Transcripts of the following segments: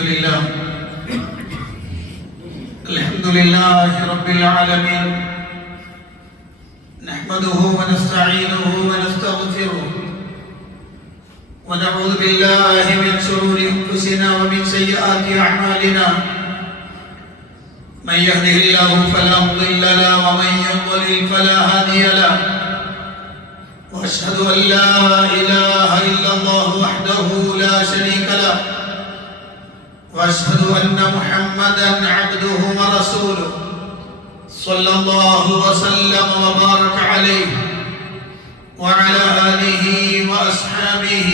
لله الحمد لله رب العالمين. نحمده ونستعينه ونستغفره. ونعوذ بالله من شرور أنفسنا ومن سيئات أعمالنا. من يهده الله فلا مضل له ومن يضلل فلا هادي له. وأشهد أن لا إله إلا الله وحده لا شريك له. واشهد أن محمدا عبده ورسوله صلى الله وسلم وبارك عليه وعلى آله وأصحابه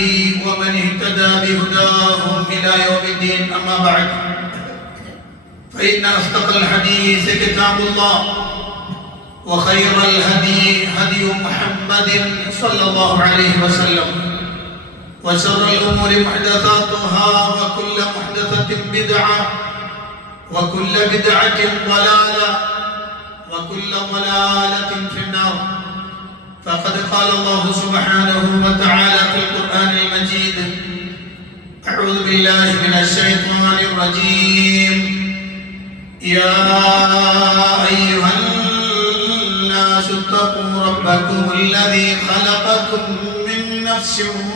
ومن اهتدى بهداهم إلى يوم الدين. أما بعد فإن أصدق الحديث كتاب الله وخير الهدي هدي محمد صلى الله عليه وسلم. وشر الأمور محدثاتها وكل محدثة بدعة وكل بدعة ضلالة وكل ضلالة في النار. فقد قال الله سبحانه وتعالى في القرآن المجيد أعوذ بالله من الشيطان الرجيم. يا أيها الناس اتقوا ربكم الذي خلقكم من نفس واحدة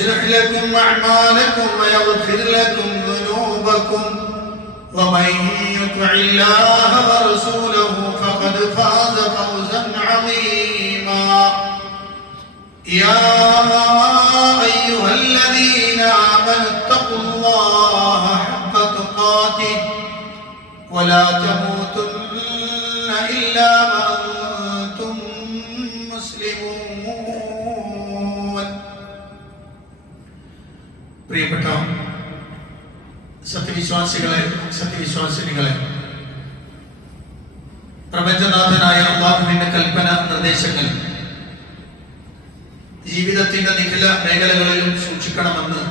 يصلح لكم أعمالكم ويغفر لكم ذنوبكم. ومن يطع الله ورسوله فقد فاز فوزا عظيما. يا أيها الذين آمنوا اتقوا الله حق تقاته ولا تموتن إلا പ്രിയപ്പെട്ട സത്യവിശ്വാസികളെ സത്യവിശ്വാസിനികളെ പ്രപഞ്ചനാഥനായ അള്ളാഹുവിന്റെ കൽപ്പന നിർദ്ദേശങ്ങൾ ജീവിതത്തിന്റെ നിഖില മേഖലകളിലും സൂക്ഷിക്കണമെന്ന്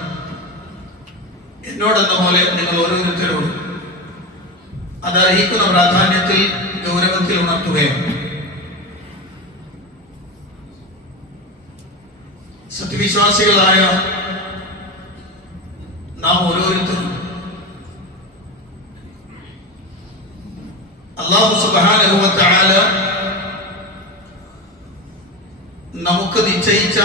എന്നോടെന്ന പോലെ നിങ്ങൾ ഓരോരുത്തരോടും അത് അർഹിക്കുന്ന പ്രാധാന്യത്തിൽ ഗൗരവത്തിൽ ഉണർത്തുകയാണ്. സത്യവിശ്വാസികളായ നാം ഓരോരുത്തരും അള്ളാഹു സുബാനുഭവത്താല നമുക്ക് നിശ്ചയിച്ച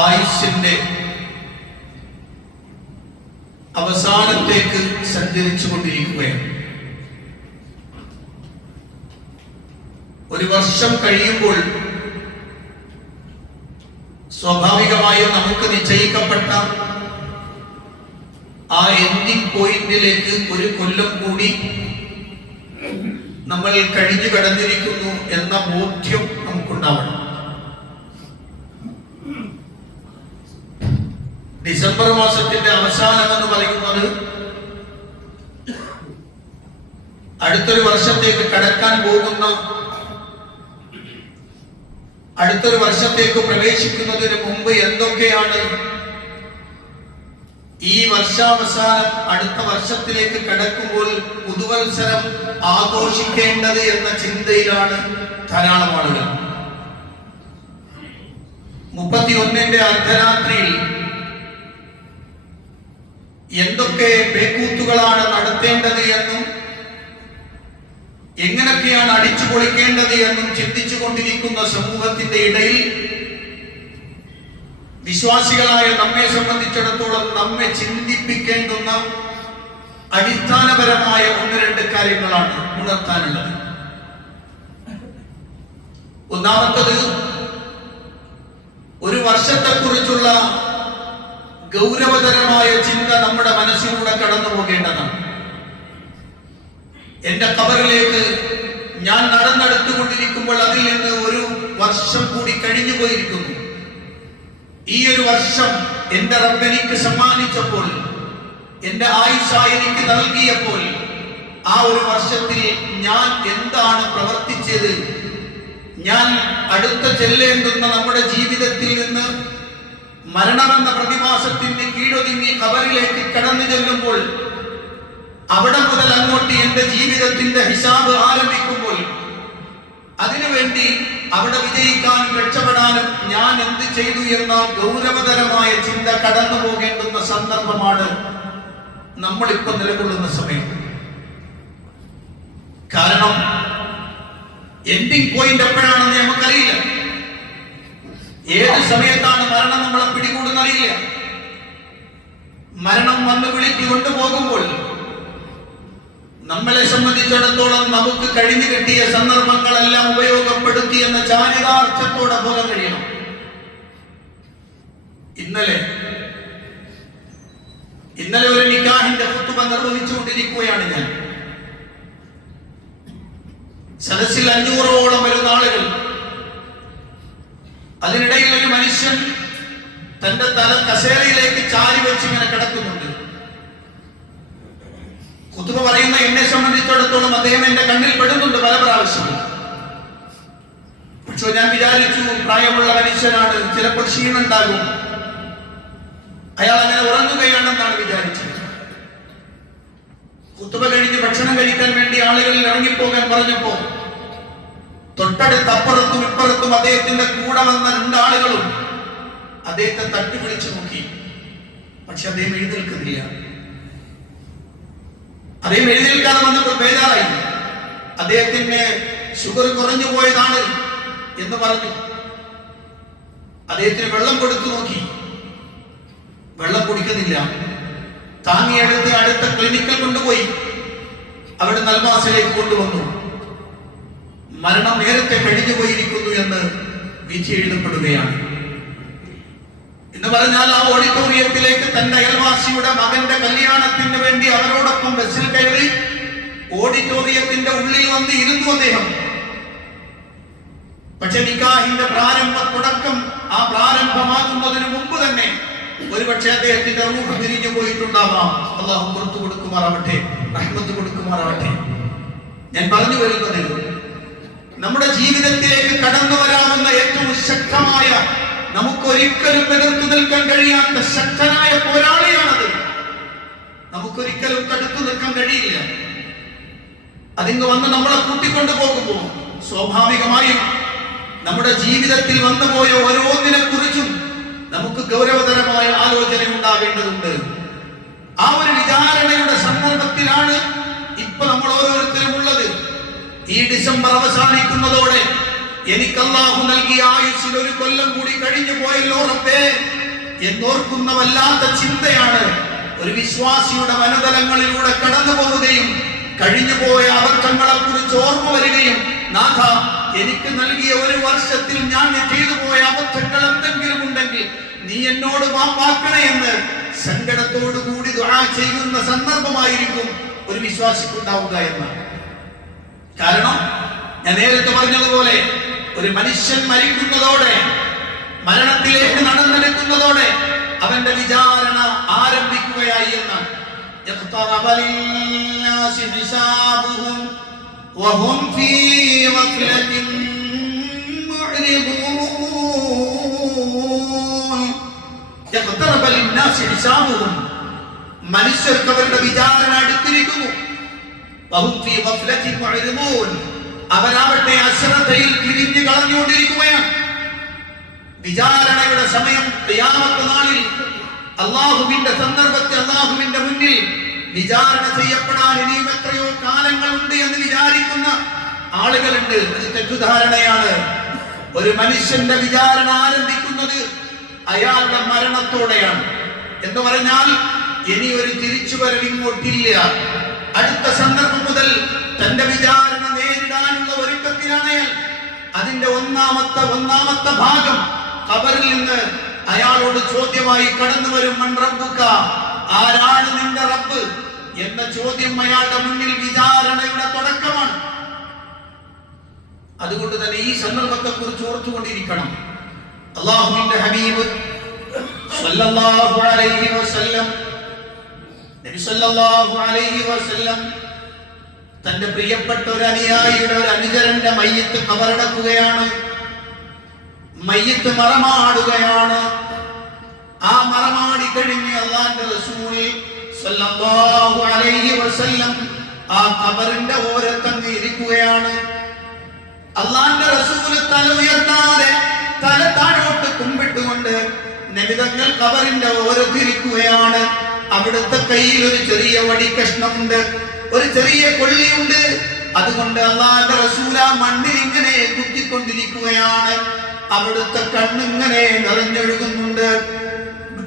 ആയുഷിന്റെ അവസാനത്തേക്ക് സഞ്ചരിച്ചു കൊണ്ടിരിക്കുകയാണ് ഒരു വർഷം കഴിയുമ്പോൾ സ്വാഭാവികമായും നമുക്ക് നിശ്ചയിക്കപ്പെട്ട ആ എൻഡിങ് പോയിന്റിലേക്ക് ഒരു കൊല്ലം കൂടി നമ്മൾ കഴിഞ്ഞു കടന്നിരിക്കുന്നു എന്ന ബോധ്യം നമുക്കുണ്ടാവണം. ഡിസംബർ മാസത്തിന്റെ അവസാനം എന്ന് പറയുന്നത് അടുത്തൊരു വർഷത്തേക്ക് കടക്കാൻ പോകുന്ന അടുത്തൊരു വർഷത്തേക്ക് പ്രവേശിക്കുന്നതിന് മുമ്പ് എന്തൊക്കെയാണ് ഈ വർഷാവസാനം അടുത്ത വർഷത്തിലേക്ക് കടക്കുമ്പോൾ പുതുവത്സരം ആഘോഷിക്കേണ്ടത് എന്ന ചിന്തയിലാണ് ധാരാളം ആളുകൾ. മുപ്പത്തിയൊന്നിന്റെ അർദ്ധരാത്രിയിൽ എന്തൊക്കെ പേക്കൂത്തുകളാണ് നടത്തേണ്ടത് എന്നും എങ്ങനെയൊക്കെയാണ് അടിച്ചു പൊളിക്കേണ്ടത് എന്നും ചിന്തിച്ചു കൊണ്ടിരിക്കുന്ന സമൂഹത്തിന്റെ ഇടയിൽ വിശ്വാസികളായ നമ്മെ സംബന്ധിച്ചിടത്തോളം നമ്മെ ചിന്തിപ്പിക്കേണ്ടുന്ന അടിസ്ഥാനപരമായ ഒന്ന് രണ്ട് കാര്യങ്ങളാണ് ഉണർത്താനുള്ളത്. ഒന്നാമത്തത് ഒരു വർഷത്തെക്കുറിച്ചുള്ള ഗൗരവതരമായ ചിന്ത നമ്മുടെ മനസ്സിലൂടെ കടന്നു എന്റെ കബറിലേക്ക് ഞാൻ നടന്നെടുത്തുകൊണ്ടിരിക്കുമ്പോൾ അതിൽ നിന്ന് ഒരു വർഷം കൂടി കഴിഞ്ഞു പോയിരിക്കുന്നു. ഈ ഒരു വർഷം എന്റെ റബ്ബെനിക്ക് സമ്മാനിച്ചപ്പോൾ എന്റെ ആയുഷ എനിക്ക് നൽകിയപ്പോൾ ആ ഒരു വർഷത്തിൽ ഞാൻ എന്താണ് പ്രവർത്തിച്ചത്? ഞാൻ അടുത്ത ചെല്ലേണ്ടുന്ന നമ്മുടെ ജീവിതത്തിൽ നിന്ന് മരണമെന്ന പ്രതിമാസത്തിന് കീഴൊതുങ്ങി കബറിലേക്ക് കടന്നു ചെല്ലുമ്പോൾ അവിടെ മുതൽ അങ്ങോട്ട് എന്റെ ജീവിതത്തിന്റെ ഹിസാബ് ആരംഭിക്കുമ്പോൾ അതിനുവേണ്ടി അവിടെ വിജയിക്കാനും രക്ഷപ്പെടാനും ഞാൻ എന്ത് ചെയ്തു എന്ന ഗൗരവതരമായ ചിന്ത കടന്നു പോകേണ്ടുന്ന സന്ദർഭമാണ് നമ്മളിപ്പോ നിലകൊള്ളുന്ന സമയം. കാരണം എൻഡിങ് പോയിന്റ് എപ്പോഴാണെന്ന് നമുക്കറിയില്ല. ഏത് സമയത്താണ് മരണം നമ്മളെ പിടികൂടുന്നറിയില്ല. മരണം വന്ന് വിളിച്ചു കൊണ്ടുപോകുമ്പോൾ നമ്മളെ സംബന്ധിച്ചിടത്തോളം നമുക്ക് കഴിഞ്ഞു കിട്ടിയ സന്ദർഭങ്ങളെല്ലാം ഉപയോഗപ്പെടുത്തി എന്ന ചാരിതാർത്ഥത്തോടെ പോകാൻ കഴിയണം. ഇന്നലെ ഇന്നലെ ഒരു നിക്കാഹിന്റെ കുത്തുമ നിർവഹിച്ചുകൊണ്ടിരിക്കുകയാണ് ഞാൻ. സദസ്സിൽ അഞ്ഞൂറോളം വരുന്ന ആളുകൾ അതിനിടയിൽ ഒരു മനുഷ്യൻ തന്റെ തല കസേരയിലേക്ക് ചാരി വെച്ച് ഇങ്ങനെ കിടക്കുന്നുണ്ട്. കുത്തുബ പറയുന്ന എന്നെ സംബന്ധിച്ചിടത്തോളം അദ്ദേഹം എന്റെ കണ്ണിൽ പെടുന്നുണ്ട് പല പ്രാവശ്യം. പക്ഷെ ഞാൻ വിചാരിച്ചു പ്രായമുള്ള മനുഷ്യനാണ് ചിലപ്പോൾ ക്ഷീണുണ്ടാകും അയാൾ അങ്ങനെ ഉറങ്ങുകയാണെന്നാണ് വിചാരിച്ചത്. കുത്തുബ കഴിഞ്ഞ് ഭക്ഷണം കഴിക്കാൻ വേണ്ടി ആളുകളിൽ ഇറങ്ങിപ്പോകാൻ പറഞ്ഞപ്പോ തൊട്ടടുത്ത് അപ്പുറത്തും ഇപ്പുറത്തും അദ്ദേഹത്തിന്റെ കൂടെ വന്ന രണ്ടാളുകളും അദ്ദേഹത്തെ തട്ടി വിളിച്ചു നോക്കി. പക്ഷെ അദ്ദേഹം എഴുന്നേൽക്കുന്നില്ല. അദ്ദേഹം എഴുന്നേൽക്കാതെ വന്നപ്പോൾ ബേജാറായി അദ്ദേഹത്തിന് ഷുഗർ കുറഞ്ഞു പോയതാണ് എന്ന് പറഞ്ഞു. അദ്ദേഹത്തിന് വെള്ളം കൊടുത്തു നോക്കി. വെള്ളം കുടിക്കുന്നില്ല. താങ്ങിയെടുത്ത് അടുത്ത ക്ലിനിക്കൽ കൊണ്ടുപോയി. അവിടെ നൽമാസിലേക്ക് കൊണ്ടുവന്നു. മരണം നേരത്തെ കഴിഞ്ഞു പോയിരിക്കുന്നു എന്ന് വിധി എഴുതപ്പെടുകയാണ്. എന്ന് പറഞ്ഞാൽ ആ ഓഡിറ്റോറിയത്തിലേക്ക് തന്റെ അയൽവാസിയുടെ മകന്റെ കല്യാണത്തിന് വേണ്ടി അവരോടൊപ്പം ബസ്സിൽ കയറി ഓഡിറ്റോറിയത്തിന്റെ ഉള്ളിൽ വന്ന് ഇരുന്നു അദ്ദേഹം. പക്ഷെ നിക്കാഹിന്റെ പ്രാരംഭ തുടക്കം ആ പ്രാരംഭമാകുന്നതിന് മുമ്പ് തന്നെ ഒരുപക്ഷെ അദ്ദേഹത്തിന്റെ റൂഹ് പിരിഞ്ഞു പോയിട്ടുണ്ടാവാം. അള്ളാഹു പുറത്തു കൊടുക്കുമാറാവട്ടെ റഹ്മത്ത് കൊടുക്കുമാറാവട്ടെ. ഞാൻ പറഞ്ഞു വരുന്നത് നമ്മുടെ ജീവിതത്തിലേക്ക് കടന്നു വരാവുന്ന ഏറ്റവും ശക്തമായ നമുക്കൊരിക്കലും എതിർത്തു നിൽക്കാൻ കഴിയാത്ത ശക്തനായ പോരാളിയാണത്. നമുക്കൊരിക്കലും തടുത്തു നിൽക്കാൻ കഴിയില്ല. അതിങ്ങ് വന്ന് നമ്മളെ കൂട്ടിക്കൊണ്ടു പോകുമ്പോൾ സ്വാഭാവികമായും നമ്മുടെ ജീവിതത്തിൽ വന്നുപോയ ഓരോന്നിനെ കുറിച്ചും നമുക്ക് ഗൗരവതരമായ ആലോചന ഉണ്ടാകേണ്ടതുണ്ട്. ആ ഒരു വിചാരണയുടെ സന്ദർഭത്തിലാണ് ഇപ്പൊ നമ്മൾ ഓരോരുത്തരും ഉള്ളത്. ഈ ഡിസംബർ അവസാനിക്കുന്നതോടെ എനിക്ക് അള്ളാഹു നൽകിയ ആയുസ്സിൽ ഒരു കൊല്ലം കൂടി കഴിഞ്ഞു പോയല്ലോ എന്നോർക്കുന്ന വല്ലാത്ത ചിന്തയാണ് ഒരു വിശ്വാസിയുടെ വനതലങ്ങളിലൂടെ കടന്നു പോവുകയും കഴിഞ്ഞുപോയ അബദ്ധങ്ങളെ കുറിച്ച് ഓർമ്മ വരികയും നാഥ എനിക്ക് നൽകിയ ഒരു വർഷത്തിൽ ഞാൻ ചെയ്തു പോയ അബദ്ധങ്ങൾ എന്തെങ്കിലും ഉണ്ടെങ്കിൽ നീ എന്നോട് മാപ്പാക്കണേ എന്ന് സങ്കടത്തോടു കൂടി ദുആ ചെയ്യുന്ന സന്ദർഭമായിരിക്കും ഒരു വിശ്വാസിക്കുണ്ടാവുക എന്നാണ് കാരണം ഞാൻ നേരത്തെ പറഞ്ഞതുപോലെ ഒരു മനുഷ്യൻ മരിക്കുന്നതോടെ മരണത്തിലേക്ക് നടന്നെടുക്കുന്നതോടെ അവന്റെ വിചാരണ ആരംഭിക്കുകയായി എന്നാണ് اقترب للناس حسابهم وهم في غفلة معرضون اقترب للناس حسابهم മനുഷ്യർക്ക് അവരുടെ വിചാരണ അടുത്തിരിക്കുന്നു വഹും ഫീ ഗഫ്ലത്തിൻ മുഅ്രിദൂൻ. അവരാവട്ടെ അശ്രദ്ധയിൽ തിരിഞ്ഞു കളഞ്ഞുകൊണ്ടിരിക്കുകയാണ്. വിചാരണയുടെ സമയം ഖിയാമത്ത് നാളിൽ അള്ളാഹുവിന്റെ സന്ദർഭത്തിൽ അള്ളാഹുവിന്റെ മുന്നിൽ വിചാരണ ചെയ്യപ്പെടാൻ ഇനിയും എത്രയോ കാലങ്ങളുണ്ട് എന്ന് വിചാരിക്കുന്ന ആളുകളുണ്ട്. അത് തെറ്റുധാരണയാണ് ഒരു മനുഷ്യന്റെ വിചാരണ ആരംഭിക്കുന്നത് അയാളുടെ മരണത്തോടെയാണ്. എന്ന് പറഞ്ഞാൽ ഇനി ഒരു തിരിച്ചുവരവ് ഇങ്ങോട്ടില്ല അടുത്ത സന്ദർഭം മുതൽ തന്റെ വിചാരണ അയാൾ അതിന്റെ ഒന്നാമത്തെ ഒന്നാമത്തെ ഭാഗം കബറിൽ നിന്ന് അയാളോട് ചോദ്യമായി കടന്നു വരും മൺറബുക്ക ആരാണ് നിന്റെ റബ്ബ്? എന്ന ചോദ്യം അയാളുടെ മുന്നിൽ വിചാരണയുടെ തുടക്കമാണ്. അതുകൊണ്ട് തന്നെ ഈ സന്ദർഭത്തെ കുറിച്ച് ഓർത്തുകൊണ്ടിരിക്കണം. അള്ളാഹുവിന്റെ ഹബീബ് സല്ലല്ലാഹു അലൈഹി വസല്ലം നബി സല്ലല്ലാഹു അലൈഹി വസല്ലം തന്റെ പ്രിയപ്പെട്ട ഒരു അനുയായിയുടെ ഒരു അനുചരന്റെ മയ്യത്ത് കബറടക്കുകയാണ്. മയ്യത്ത് മറമാടുകയാണ്. ആ മറമാടി കഴിഞ്ഞ് അള്ളാന്റെ റസൂലി സല്ലല്ലാഹു അലൈഹി വസല്ലം ആ കബറിന്റെ ഓരത്തങ്ങ് ഇരിക്കുകയാണ്. അള്ളാന്റെ റസൂൽ തല ഉയർത്താതെ തല താഴോട്ട് കുമ്പിട്ടുകൊണ്ട് നബിതങ്ങൾ കബറിന്റെ ഓരത്തിരിക്കുകയാണ് അവിടുത്തെ കയ്യിൽ ഒരു ചെറിയ വടി കഷ്ണമുണ്ട്. ഒരു ചെറിയ കൊള്ളിയുണ്ട്. അതുകൊണ്ട് അള്ളാന്റെ റസൂല മണ്ണിൽ ഇങ്ങനെ കുത്തിക്കൊണ്ടിരിക്കുകയാണ്. അവിടുത്തെ കണ്ണിങ്ങനെ നിറഞ്ഞൊഴുകുന്നുണ്ട്.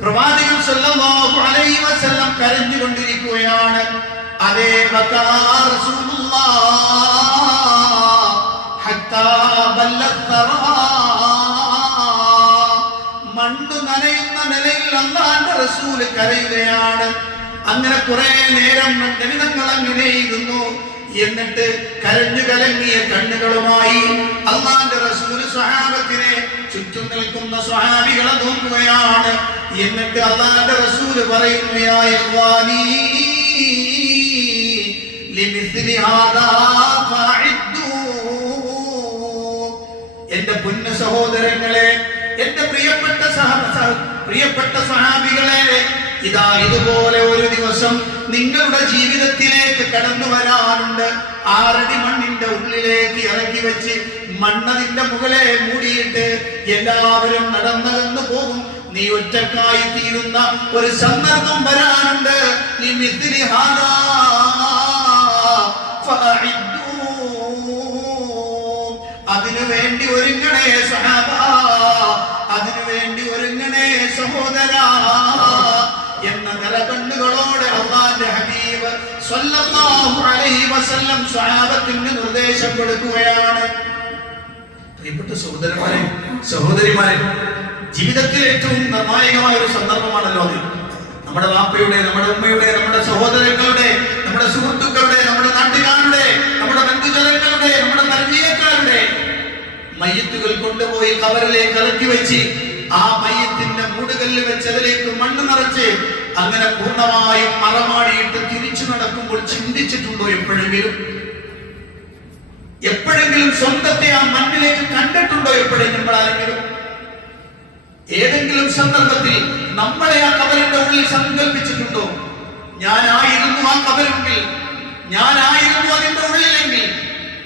പ്രവാചകൻ സല്ലല്ലാഹു അലൈഹി വസല്ലം കരഞ്ഞുകൊണ്ടിരിക്കുകയാണ്. അതേ ബക്കാ റസൂലുള്ളാഹ് ഹത്താ ബല്ലത്തറാ. മണ്ണ് നനയുന്ന നിലയിൽ അള്ളാന്റെ റസൂൽ കരയുകയാണ്. അങ്ങനെ കുറെ നേരം നബിതങ്ങൾ അങ്ങനെ ഇരുന്നു എന്നിട്ട് കരഞ്ഞു കലങ്ങിയ കണ്ണുകളുമായി അള്ളാന്റെ റസൂൽ സ്വഹാബത്തിനെ ചുറ്റും നിൽക്കുന്ന സ്വഹാബികളെ നോക്കുകയാണ് എന്നിട്ട് അള്ളാന്റെ റസൂൽ പറയുന്നു "യാ ലിമിസ്ലി ഹാദാ ഫഅഇദ്ദൂ." എന്റെ പൊന്ന സഹോദരങ്ങളെ എന്റെ പ്രിയപ്പെട്ട സഹ- പ്രിയപ്പെട്ട സഹാബികളെ ഇതാ ഇതുപോലെ ഒരു ദിവസം നിങ്ങളുടെ ജീവിതത്തിലേക്ക് കടന്നു വരാറുണ്ട്. ആറടി മണ്ണിന്റെ ഉള്ളിലേക്ക് ഇറക്കി വെച്ച് മണ്ണതിന്റെ മുകളെ മൂടിയിട്ട് എല്ലാവരും നടന്നു പോകും. നീ ഒറ്റക്കായി തീരുന്ന ഒരു സന്ദർഭം വരാനുണ്ട് നീ മിഥിലി. അതിനു വേണ്ടി ഒരുങ്ങണേ സഹാബ. അതിനു വേണ്ടി ഒരുങ്ങണേ സഹോദര. നിർദ്ദേശം കൊടുക്കുകയാണ് പ്രിയപ്പെട്ട സഹോദരന്മാരെ സഹോദരിമാരെ ജീവിതത്തിൽ ഏറ്റവും നിർണായകമായ ഒരു സന്ദർഭമാണല്ലോ അത്. നമ്മുടെ വാപ്പയുടെ നമ്മുടെ ഉമ്മയുടെ നമ്മുടെ സഹോദരങ്ങളുടെ നമ്മുടെ സുഹൃത്തുക്കളുടെ നമ്മുടെ നാട്ടുകാരുടെ നമ്മുടെ ബന്ധുജനങ്ങളുടെ നമ്മുടെ പരിചയക്കാരുടെ മയ്യത്തുകൾ കൊണ്ടുപോയി കവറിലേക്ക് ഇറക്കി വെച്ച് ആ മയ്യത്തിന്റെ മൂടുകല്ല് വെച്ച് അതിലേക്ക് മണ്ണ് നിറച്ച് അങ്ങനെ പൂർണമായും മറമാടിയിട്ട് തിരിച്ചു നടക്കുമ്പോൾ ചിന്തിച്ചിട്ടുണ്ടോ എപ്പോഴെങ്കിലും? എപ്പോഴെങ്കിലും സ്വന്തത്തെ ആ മണ്ണിലേക്ക് കണ്ടിട്ടുണ്ടോ എപ്പോഴെങ്കിലും ആരെങ്കിലും ഏതെങ്കിലും സന്ദർഭത്തിൽ നമ്മളെ ആ കവലിന്റെ ഉള്ളിൽ സങ്കല്പിച്ചിട്ടുണ്ടോ ഞാനായിരുന്നു ആ കവലുണ്ടിൽ ഞാനായിരുന്നു അതിന്റെ ഉള്ളിലെങ്കിൽ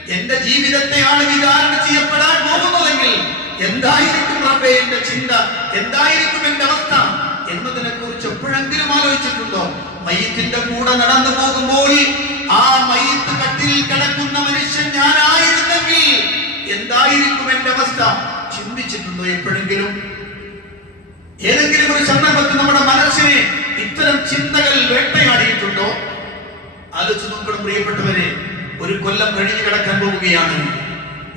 എന്റെ ജീവിതത്തെയാണ് വിചാരണ ചെയ്യപ്പെടാൻ പോകുന്നതെങ്കിൽ എന്തായിരിക്കും റബ്ബേ എന്റെ ചിന്ത? എന്തായിരിക്കും എന്റെ അവസ്ഥ? എന്നതിനെ കുറിച്ച് എപ്പോഴെങ്കിലും ആലോചിച്ചിട്ടുണ്ടോ? മയ്യത്തിന്റെ കൂടെ നടന്നു പോകുമ്പോൾ ആ മയ്യത്ത് കട്ടിൽ കിടക്കുന്ന മനുഷ്യൻ ഞാനായിരുന്നെങ്കിൽ എന്തായിരിക്കും എന്റെ അവസ്ഥ? ചിന്തിച്ചിട്ടുണ്ടോ എപ്പോഴെങ്കിലും? ഏതെങ്കിലും ഒരു സന്ദർഭത്തിൽ നമ്മുടെ മനസ്സിനെ ഇത്തരം ചിന്തകൾ വേട്ടയാടിയിട്ടുണ്ടോ? ആലോചിച്ച് നോക്കണം പ്രിയപ്പെട്ടവരെ. ഒരു കൊല്ലം കഴിഞ്ഞു കിടക്കാൻ പോവുകയാണ്.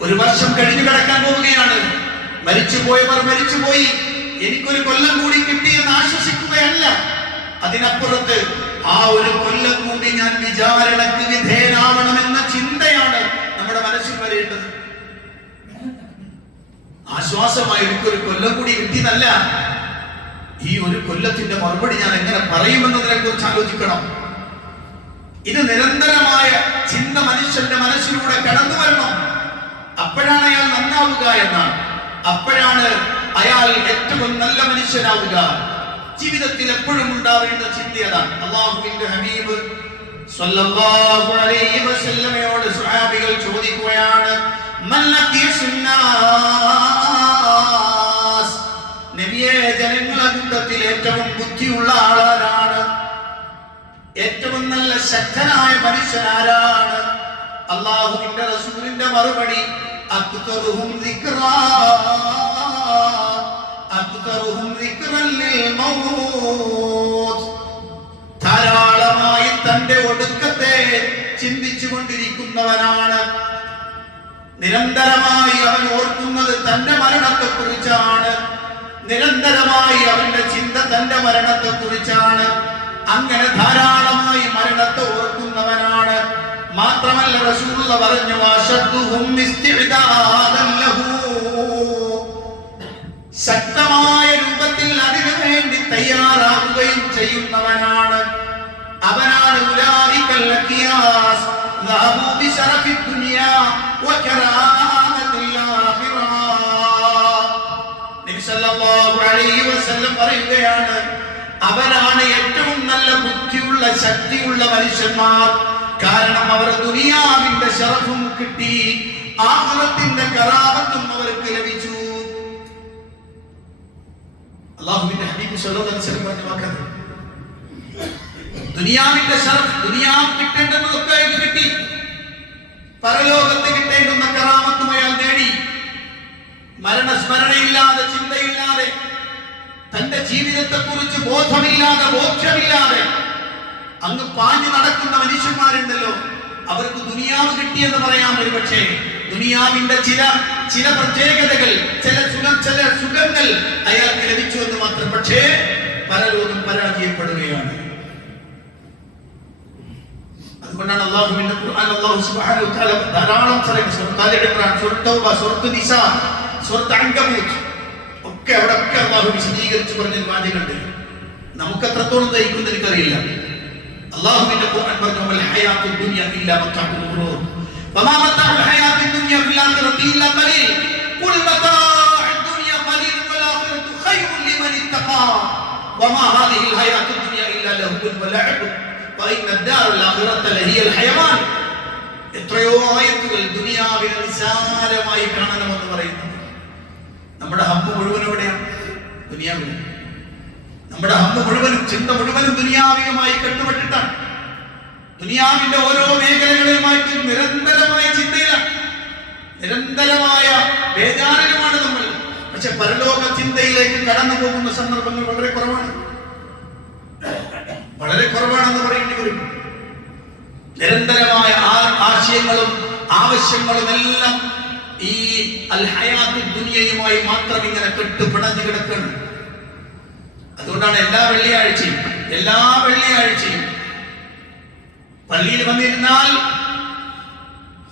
ഒരു വർഷം കഴിഞ്ഞു കിടക്കാൻ പോവുകയാണ്. മരിച്ചുപോയവർ മരിച്ചുപോയി. എനിക്കൊരു കൊല്ലം കൂടി കിട്ടി എന്ന് ആശ്വസിക്കുകയല്ല. അതിനപ്പുറത്ത് ആ ഒരു കൊല്ലം കൂടി ഞാൻ വിചാരണക്ക് വിധേയനാവണമെന്ന ചിന്തയാണ് നമ്മുടെ മനസ്സിൽ വരേണ്ടത്. ആശ്വാസമായി എനിക്കൊരു കൊല്ലം കൂടി കിട്ടിയതല്ല. ഈ ഒരു കൊല്ലത്തിന്റെ മറുപടി ഞാൻ എങ്ങനെ പറയുമെന്നതിനെ കുറിച്ച് ആലോചിക്കണം. ഇത് നിരന്തരമായ ചിന്ത മനുഷ്യന്റെ മനസ്സിലൂടെ കടന്നു വരണം അപ്പോഴാണ് അയാൾ നന്നാവുക എന്നാണ്. അപ്പോഴാണ് അയാൾ ഏറ്റവും നല്ല മനുഷ്യനാവുക. ജീവിതത്തിൽ എപ്പോഴും ഉണ്ടാവേണ്ട ചിന്ത അതാണ്. അള്ളാഹുവിന്റെ ഹബീബ് വസല്ലമയോട് സ്വഹാബികൾ ചോദിക്കുകയാണ് നബിയെ ജനങ്ങളെ കൂട്ടത്തിൽ ഏറ്റവും ബുദ്ധിയുള്ള ആളാരാണ്? ഏറ്റവും നല്ല ശക്തനായ മനുഷ്യൻ ആരാണ്? അള്ളാഹുവിന്റെ റസൂലിന്റെ മറുപടി അക്തറുഹും ദിക്റാ. ധാരാളമായി തന്റെ ഒടുക്കത്തെ ചിന്തിച്ചു കൊണ്ടിരിക്കുന്നവനാണ് നിരന്തരമായി അവൻ ഓർക്കുന്നത് തന്റെ മരണത്തെ കുറിച്ചാണ് നിരന്തരമായി അവന്റെ ചിന്ത തന്റെ മരണത്തെ കുറിച്ചാണ് അങ്ങനെ ധാരാളമായി മരണത്തെ ഓർക്കുന്നവനാണ്. മാത്രമല്ല റസൂലുള്ള പറഞ്ഞു "അശദ്ദുഹും തയ്യാറാവുകയും ചെയ്യുന്നവനാണ്. അവനാണ് പറയുകയാണ് അവരാണ് ഏറ്റവും നല്ല ബുദ്ധിയുള്ള ശക്തിയുള്ള മനുഷ്യന്മാർ. കാരണം അവർ ദുനിയാവിന്റെ ശറഫും കിട്ടി ആഹ്ലത്തിന്റെ കറാമത്തും അവർക്ക് ലഭിച്ചു. അള്ളാഹുവിന്റെ ഹബീബ് വസല്ലം പറഞ്ഞ വാക്കത് ദുനിയാവിന്റെ ശറഫ് ദുനിയാവ് കിട്ടേണ്ടതൊക്കെ അയാൾക്ക് കിട്ടി. പരലോകത്ത് കിട്ടേണ്ടുന്ന കറാമത്തും അയാൾ നേടി. മരണസ്മരണയില്ലാതെ ചിന്തയില്ലാതെ തന്റെ ജീവിതത്തെ കുറിച്ച് ബോധമില്ലാതെ ബോധ്യമില്ലാതെ അങ്ങ് പാഞ്ഞു നടക്കുന്ന മനുഷ്യന്മാരുണ്ടല്ലോ. അവർക്ക് ദുനിയാവ് കിട്ടിയെന്ന് പറയാം ഒരു പക്ഷേ ദുനിയാവിന്റെ ചില ചില പ്രത്യേകതകൾ ചില സുഖം ചില സുഖങ്ങൾ അയാൾക്ക് ലഭിച്ചു എന്ന് മാത്രം പക്ഷേ പരലോകം പരാജയപ്പെടുകയാണ്. അതുകൊണ്ടാണ് ഖുർആൻ സുബ്ഹാനഹു തആല ഒക്കെ ഖുർആൻ വമാ ഹാദിഹിൽ ഹയാത്തു ദുനിയ ഇല്ലാ ലഹ്വുൻ വലഅബ് وإن الدار الآخرة لهي الحيوان എത്രയോ ആയത്തുകൾ ദുനിയാവിനെ നിസാരമായി കാണണമെന്ന് പറയുന്നത് നമ്മുടെ ഹമ്പ് മുഴുവൻ എവിടെയാണ് ദുനിയാവിന് നമ്മുടെ ഹമ്പ് മുഴുവനും ചിന്ത മുഴുവനും ദുനിയാവികമായി കെട്ടുപെട്ടിട്ടാണ് ദുനിയാവിന്റെ ഓരോ മേഖലകളുമായിട്ട് നിരന്തരമായ ചിന്തയിലാണ് നിരന്തരമായ ബേജാറിലുമാണ് നമ്മൾ പക്ഷെ പരലോക ചിന്തയിലേക്ക് കടന്നു പോകുന്ന സന്ദർഭങ്ങൾ വളരെ കുറവാണ്. വളരെ കുറവാണെന്ന് പറയേണ്ടി വരും. നിരന്തരമായ ആശയങ്ങളും ആവശ്യങ്ങളും എല്ലാം ഈ അൽഹയാത്തി ദുനിയയുമായി മാത്രം ഇങ്ങനെ കെട്ടുപിണഞ്ഞു കിടക്കുകയാണ്. അതുകൊണ്ടാണ് എല്ലാ വെള്ളിയാഴ്ചയും എല്ലാ വെള്ളിയാഴ്ചയും പള്ളിയിൽ വന്നിരുന്നാൽ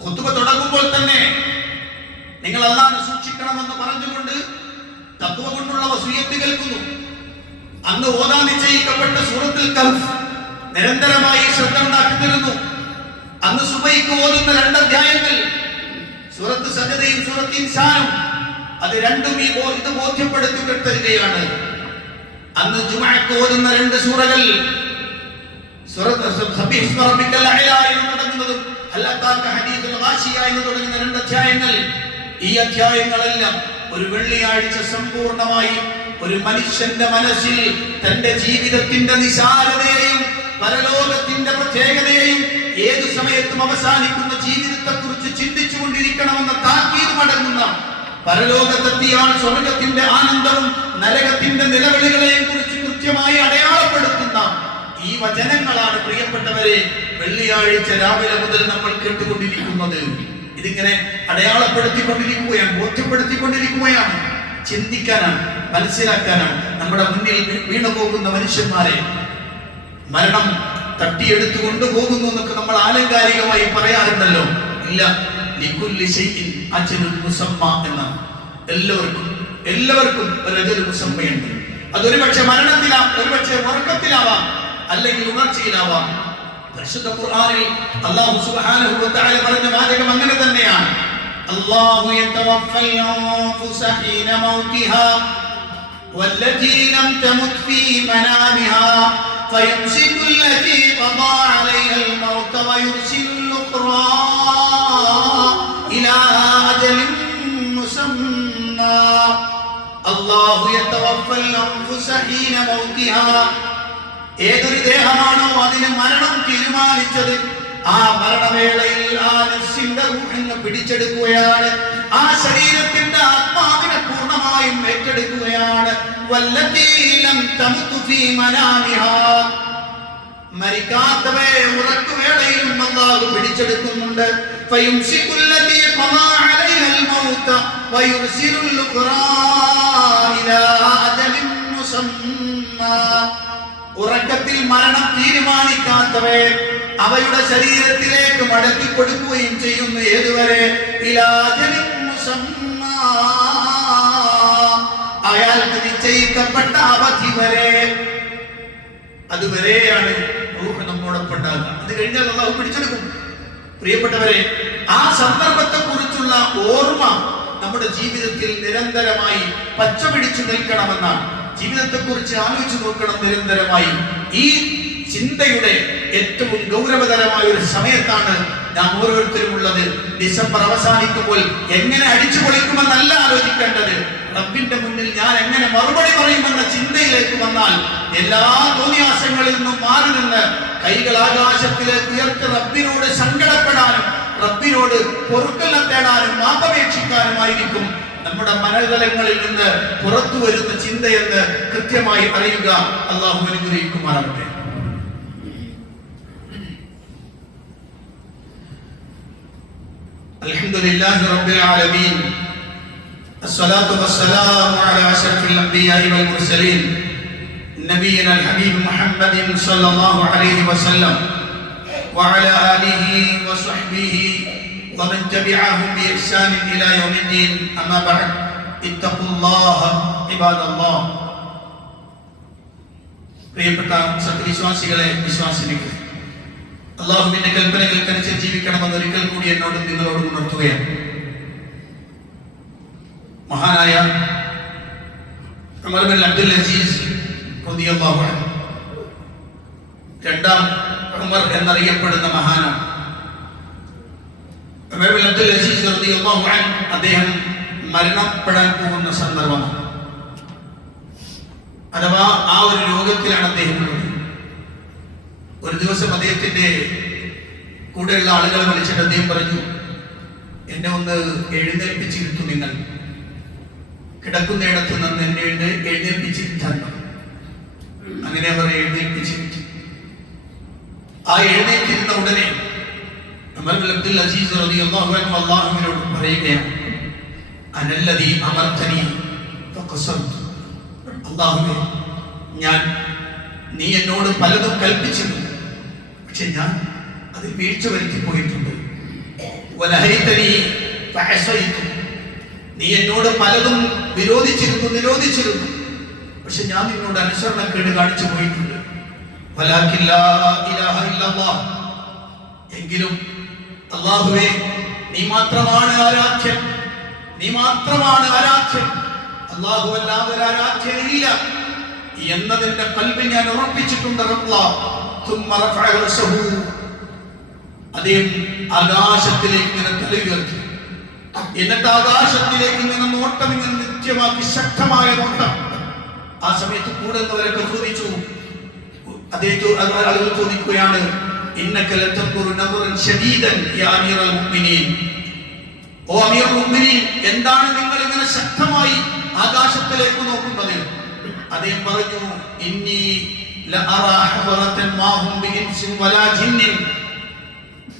ഖുത്ബ തുടങ്ങുമ്പോൾ തന്നെ നിങ്ങൾ അള്ളാഹ് സൂക്ഷിക്കണമെന്ന് പറഞ്ഞുകൊണ്ട് തത്വ കൊണ്ടുള്ള വസൂയത്ത് കേൾക്കുന്നു. അന്ന് ഓതാൻ നിശ്ചയിക്കപ്പെട്ട സൂറത്തിൽ കൽഫ് നിരന്തരമായി ശ്രദ്ധ ഉണ്ടാക്കിത്തരുന്നു അന്ന് സുബൈക്ക് ഓതുന്ന രണ്ട് അധ്യായങ്ങൾ സൂറത്ത് സജതയും സൂറത്ത് ഇൻസാനും അത് രണ്ടും ഈ ഇത് ബോധ്യപ്പെടുത്തി തരികയാണ് അന്ന് ജുമാക്ക് ഓതുന്ന രണ്ട് സൂറകൾ തുടങ്ങുന്നതും അല്ലാത്ത ഹദീദുൽ എന്ന് തുടങ്ങുന്ന രണ്ട് അധ്യായങ്ങൾ ഈ അധ്യായങ്ങളെല്ലാം ഒരു വെള്ളിയാഴ്ച സമ്പൂർണമായി ഒരു മനുഷ്യന്റെ മനസ്സിൽ തന്റെ ജീവിതത്തിന്റെ നിസാരതയെയും പരലോകത്തിന്റെ പ്രത്യേകതയെയും ഏതു സമയത്തും അവസാനിക്കുന്ന ജീവിതത്തെ കുറിച്ച് ചിന്തിച്ചു കൊണ്ടിരിക്കണമെന്ന താക്കീത് അടങ്ങുന്ന പരലോകത്തെത്തിയാൽ സ്വർഗത്തിന്റെ ആനന്ദവും നരകത്തിന്റെ നിലവിളികളെയും കുറിച്ച് കൃത്യമായി അടയാളപ്പെടുത്തുന്ന ഈ വചനങ്ങളാണ് പ്രിയപ്പെട്ടവരെ വെള്ളിയാഴ്ച രാവിലെ മുതൽ നമ്മൾ കേട്ടുകൊണ്ടിരിക്കുന്നത്. ഇതിങ്ങനെ അടയാളപ്പെടുത്തിക്കൊണ്ടിരിക്കുകയാണ് ബോധ്യപ്പെടുത്തിക്കൊണ്ടിരിക്കുകയാണ്. ചിന്തിക്കാനാണ് മനസ്സിലാക്കാനാണ് നമ്മുടെ മുന്നിൽ വീണു വീണുപോകുന്ന മനുഷ്യന്മാരെ. മരണം തട്ടിയെടുത്തു കൊണ്ടുപോകുന്നു എന്നൊക്കെ നമ്മൾ ആലങ്കാരികമായി പറയാറുണ്ടല്ലോ. ഇല്ല എന്നാണ്. എല്ലാവർക്കും എല്ലാവർക്കും ഒരു മുസമ്മയുണ്ട്. അതൊരു പക്ഷെ മരണത്തിലാ ഒരുപക്ഷെ ഉറക്കത്തിലാവാം അല്ലെങ്കിൽ ഉണർച്ചയിലാവാം. പരിശുദ്ധ ഖുർആനിൽ അല്ലാഹു സുബ്ഹാനഹു വ തആല പറഞ്ഞ വാചകം അങ്ങനെ തന്നെയാണ് അല്ലാഹു യതവഫൽ അൻഫുസ ഹീന മൗതിഹാ والتي لم تمت في منامها فيمسك التي قضى عليها الموت ويرسل الأخرى إلى أجل مسمى الله يتوفى الأنفس حين موتها ഏതൊരു ദേഹമാണോ അതിന് മരണം തീരുമാനിച്ചത്? ആ മരണവേളയിൽ ആ നഫ്സിന്റെ റൂഹിനെ പിടിച്ചെടുക്കുകയാണ്. ആ ശരീരത്തിന്റെ ആത്മാവിനെ പൂർണമായും ഏറ്റെടുക്കുകയാണ്. മരിക്കാത്തവയെ ഉറക്കുവേളയിലും അല്ലാഹു പിടിച്ചെടുക്കുന്നുണ്ട്. ഫയുംസികുല്ലതി ഉറക്കത്തിൽ മരണം തീരുമാനിക്കാത്തവയെ അവയുടെ ശരീരത്തിലേക്ക് മടക്കി കൊടുക്കുകയും ചെയ്യുന്നു. ഏതുവരെ? അയാൾക്ക് നിശ്ചയിക്കപ്പെട്ട അവധി വരെ. അതുവരെയാണ് റൂഹ് നമ്മോടൊപ്പം ഉണ്ടാകുക. അത് കഴിഞ്ഞാൽ അള്ളാഹു പിടിച്ചെടുക്കും. പ്രിയപ്പെട്ടവരെ ആ സന്ദർഭത്തെ കുറിച്ചുള്ള ഓർമ്മ നമ്മുടെ ജീവിതത്തിൽ നിരന്തരമായി പച്ച പിടിച്ചു നിൽക്കണമെന്നാണ്. ജീവിതത്തെ കുറിച്ച് ആലോചിച്ചു നോക്കണം നിരന്തരമായി. ഈ ചിന്തയുടെ ഏറ്റവും ഗൗരവതരമായ ഒരു സമയത്താണ് നാം ഓരോരുത്തരും ഉള്ളത്. ഡിസംബർ അവസാനിക്കുമ്പോൾ എങ്ങനെ അടിച്ചു പൊളിക്കുമെന്നല്ല ആലോചിക്കേണ്ടത്. റബ്ബിന്റെ മുന്നിൽ ഞാൻ എങ്ങനെ മറുപടി പറയുമെന്ന ചിന്തയിലേക്ക് വന്നാൽ എല്ലാ തോന്നിയാസങ്ങളിൽ നിന്നും മാറി നിന്ന് കൈകൾ ആകാശത്തിലേക്ക് ഉയർത്തി റബ്ബിനോട് സങ്കടപ്പെടാനും റബ്ബിനോട് പൊറുക്കല തേടാനും മാപ്പപേക്ഷിക്കാനുമായിരിക്കും നമ്മുടെ മനതലങ്ങളിൽ നിന്ന് പുറത്തു വരുന്ന ചിന്തയെന്ന് കൃത്യമായി അറിയുക അള്ളാഹു അനുഗ്രഹിക്കുമാറാകട്ടെ الحمد لله رب العالمين الصلاة والسلام على أشرف الأنبياء والمرسلين نبينا الحبيب محمد صلى الله عليه وسلم وعلى آله وصحبه ومن تبعهم بإحسان إلى يوم الدين أما بعد اتقوا الله عباد الله പ്രിയപ്പെട്ട സത്യവിശ്വാസികളെ വിശ്വാസിനികളെ അള്ളാഹുവിന്റെ കൽപ്പനകൾക്കനുസരിച്ച് ജീവിക്കണമെന്ന് ഒരിക്കൽ കൂടി എന്നോടും നിങ്ങളോടും ഉണർത്തുകയാണ് മഹാനായ ഉമർ ബിൻ അബ്ദുൽ അസീസ് റളിയല്ലാഹു അൻഹു രണ്ടാം ഉമർ എന്നറിയപ്പെടുന്ന മഹാനാണ് ഉമർ ബിൻ അബ്ദുൽ അസീസ് റളിയല്ലാഹു അൻഹു. അദ്ദേഹം മരണപ്പെടാൻ പോകുന്ന സന്ദർഭമാണ്. അഥവാ ആ ഒരു രോഗത്തിലാണ് അദ്ദേഹം ഒരു ദിവസം അദ്ദേഹത്തിന്റെ കൂടെയുള്ള ആളുകളെ വിളിച്ചിട്ട് അദ്ദേഹം പറഞ്ഞു എന്നെ ഒന്ന് എഴുന്നേൽപ്പിച്ചിരുത്തു നിങ്ങൾ. കിടക്കുന്നിടത്ത് നിന്ന് എന്നെ എഴുന്ന എഴുന്നേൽപ്പിച്ചിരുത്താൻ. അങ്ങനെ അവർ എഴുന്നേൽപ്പിച്ചിരുത്തി ആ എഴുന്നേറ്റിരുന്ന ഉടനെ അല്ലാഹുവിനോട് പറയുകയാണ് അനല്ലദീ അമർതനി ഫഖസർതു അല്ലാഹുവേ ഞാൻ നീ എന്നോട് പലതും കൽപ്പിച്ചിരുന്നു പക്ഷെ ഞാൻ അതിൽ വീഴ്ച വരുത്തി പോയിട്ടുണ്ട്. നീ എന്നോട് പലതും വിരോധിച്ചിരുന്നു നിരോധിച്ചിരുന്നു പക്ഷെ ഞാൻ നിന്നോട് അനുസരണക്കേട് കാണിച്ചു പോയിട്ടുണ്ട്. എങ്കിലും അള്ളാഹുവേ നീ മാത്രമാണ് ആരാധ്യൻ. നീ മാത്രമാണ് ആരാധ്യൻ. അള്ളാഹു അല്ലാതെ ഒരു ആരാധ്യനില്ല. എന്നതിന്റെ കൽബ് ഞാൻ ഉറപ്പിച്ചിട്ടുണ്ട്. അദ്ദേഹം ആകാശത്തിലേക്ക് ഇങ്ങനെ തല ഉയർത്തി. എന്നിട്ട് ആകാശത്തിലേക്ക് ഇങ്ങനെ നോട്ടം ഇങ്ങനെ നിത്യമാക്കി ശക്തമായ നോട്ടം. ആ സമയത്ത് കൂടുന്നവരൊക്കെ ചോദിച്ചു. അദ്ദേഹം ആളുകൾ ചോദിക്കുകയാണ് ഇന്നക لتنظر نظرا شديدا يا أمير المؤمنين. ഓ അമീർ മുഅ്മിനീൻ എന്താണ് നിങ്ങൾ ഇങ്ങനെ ശക്തമായി ആകാശത്തിലേക്ക് നോക്കുന്നത്? അദ്ദേഹം പറഞ്ഞു ഇന്നി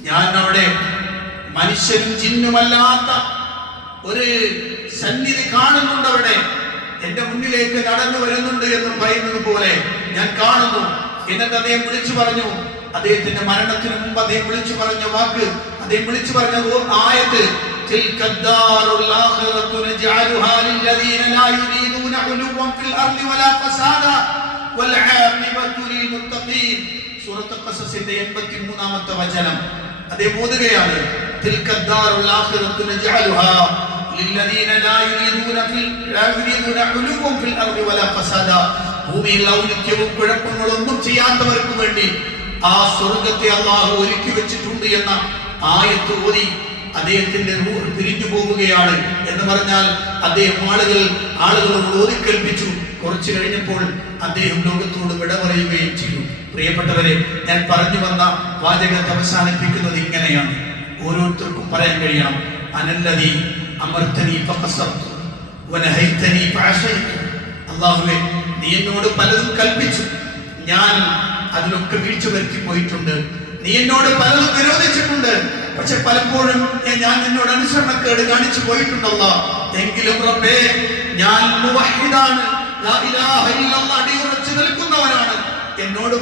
ഞാൻ അവിടെ മനുഷ്യരും ചിഹ്നുമല്ലാത്ത ഒരു സന്നിധി കാണുന്നുണ്ട് അവിടെ. എന്റെ മുന്നിലേക്ക് നടന്നു വരുന്നുണ്ട് എന്ന് പറയുന്നത് പോലെ ഞാൻ കാണുന്നു. എന്നിട്ട് അദ്ദേഹം വിളിച്ചു പറഞ്ഞു അദ്ദേഹത്തിന്റെ മരണത്തിന് മുമ്പ് അദ്ദേഹം വിളിച്ചു പറഞ്ഞ വാക്ക് അദ്ദേഹം വിളിച്ചു പറഞ്ഞ ഓ- ആയത്ത് تلك الدار الآخرة نجعلها للذين لا يريدون علوا في الأرض ولا فسادا والعاقبة للمتقين സൂറത്ത് ഖസസിന്റെ 83ാമത്തെ വചനം അദ്ദേഹം ഓതുകയാണ് تلك الدار الآخرة نجعلها للذين لا يريدون في لا يريدون علوا في الأرض ولا فسادا ഭൂമിയിൽ ഔന്നിത്യവും കുഴപ്പങ്ങളൊന്നും ചെയ്യാത്തവർക്ക് വേണ്ടി ആ സ്വർഗത്തെ അള്ളാഹു ഒരുക്കി വെച്ചിട്ടുണ്ട് എന്ന ആയത്ത് ഓതി അദ്ദേഹത്തിന്റെ റൂഹ് പിരിഞ്ഞു പോവുകയാണ് എന്ന് പറഞ്ഞാൽ അദ്ദേഹം ആളുകൾ ആളുകളോട് ഓതിക്കൽപ്പിച്ചു. കുറച്ചു കഴിഞ്ഞപ്പോൾ അദ്ദേഹം ലോകത്തോട് വിട പറയുകയും ചെയ്തു. പ്രിയപ്പെട്ടവരെ ഞാൻ പറഞ്ഞു വന്ന വാചകത്തെ അവസാനിപ്പിക്കുന്നത് ഇങ്ങനെയാണ്. ഓരോരുത്തർക്കും പറയാൻ കഴിയാം അനല്ലതി അമർത്തനി അള്ളാഹുവെ നീ എന്നോട് പലതും കൽപ്പിച്ചു. ഞാൻ അതിലൊക്കെ വീഴ്ച വരുത്തി പോയിട്ടുണ്ട്. നീ എന്നോട് പലതും നിരോധിച്ചിട്ടുണ്ട് പക്ഷെ പലപ്പോഴും ഞാൻ നിന്നോട് അനുസരണക്കേട് കാണിച്ചു പോയിട്ടുണ്ടല്ലോ. എങ്കിലും റബ്ബേ ഞാൻ ലാ ഇലാഹ ഇല്ലല്ലാഹ് നിൽക്കുന്നവനാണ്. എന്നോട്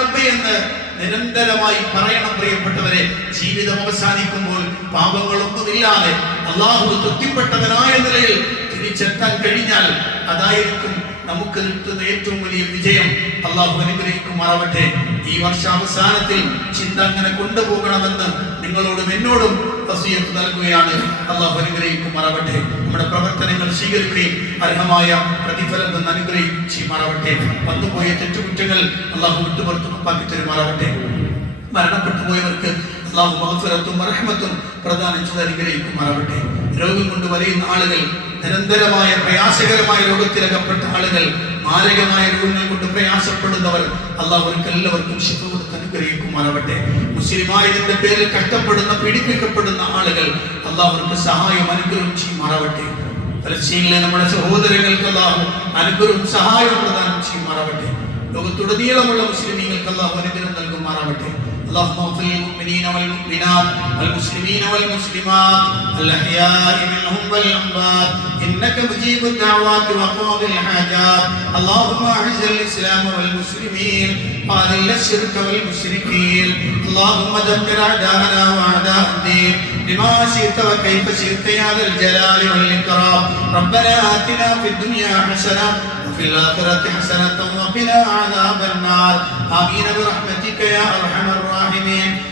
റബ്ബേ എന്ന് നിരന്തരമായി പറയണം പ്രിയപ്പെട്ടവരെ. ജീവിതം അവസാനിക്കുമ്പോൾ പാപങ്ങളൊന്നുമില്ലാതെ അള്ളാഹു തൃപ്തിപ്പെട്ടവനായ നിലയിൽ തിരിച്ചെത്താൻ കഴിഞ്ഞാൽ അതായിരിക്കും നമുക്ക് കിട്ടുന്ന ഏറ്റവും വലിയ വിജയം അള്ളാഹു അനുഗ്രഹിക്കുമാറാവട്ടെ ഈ വർഷാവസാനത്തിൽ ചിന്ത അങ്ങനെ കൊണ്ടുപോകണമെന്ന് നിങ്ങളോടും എന്നോടും വസിയത്ത് നൽകുകയാണ്. അള്ളാഹു അനുഗ്രഹിക്കുമാറാവട്ടെ നമ്മുടെ പ്രവർത്തനങ്ങൾ സ്വീകരിക്കുകയും അർഹമായ പ്രതിഫലം നിന്ന് അനുഗ്രഹിക്കുകയും ചെയ്യുമാറാവട്ടെ വന്നുപോയ തെറ്റുകുറ്റങ്ങൾ അള്ളാഹു വിട്ടുപുറത്ത് ഉറപ്പാക്കി തരുമാറാവട്ടെ മരണപ്പെട്ടു പോയവർക്ക് അള്ളാഹു മഹസരത്തും റഹ്മത്തും പ്രധാനിച്ചത് അനുഗ്രഹിക്കുമാറാവട്ടെ രോഗം കൊണ്ട് വലയുന്ന ആളുകൾ നിരന്തരമായ പ്രയാസകരമായ രോഗത്തിലകപ്പെട്ട ആളുകൾ മാരകമായ രോഗങ്ങൾ കൊണ്ട് പ്രയാസപ്പെടുന്നവർ അള്ളാഹുക്ക് എല്ലാവർക്കും ശിക്ഷ കൊടുത്ത് അനുഗ്രഹിക്കുമാറാവട്ടെ. മുസ്ലിമായതിന്റെ പേരിൽ കഷ്ടപ്പെടുന്ന പീഡിപ്പിക്കപ്പെടുന്ന ആളുകൾ അള്ളാഹുക്ക് സഹായം അനുഗ്രഹം ചെയ്യുമാറാവട്ടെ. ഫലസ്തീനിലെ നമ്മുടെ സഹോദരങ്ങൾക്ക് അല്ലാഹു അനുഗ്രഹം സഹായം പ്രദാനം ചെയ്യുമാറാവട്ടെ. ലോകത്തുടനീളമുള്ള മുസ്ലിമീങ്ങൾക്ക് അല്ലാഹു അനുഗ്രഹം നൽകുമാറാവട്ടെ. അള്ളാഹു اغفر للمؤمنين والمؤمنات والمسلمين والمسلمات الأحياء منهم والأموات. إنك مجيب الدعوات وقاضي الحاجات. اللهم أعز الإسلام والمسلمين وأذل الشرك والمشركين. اللهم دمر أعداءنا وأعداء الدين. بما شئت وكيف شئت يا ذا الجلال والإكرام. ربنا آتنا في الدنيا حسنة وفي الآخرة حسنة وقنا عذاب النار. آمين برحمتك يا أرحم الراحمين.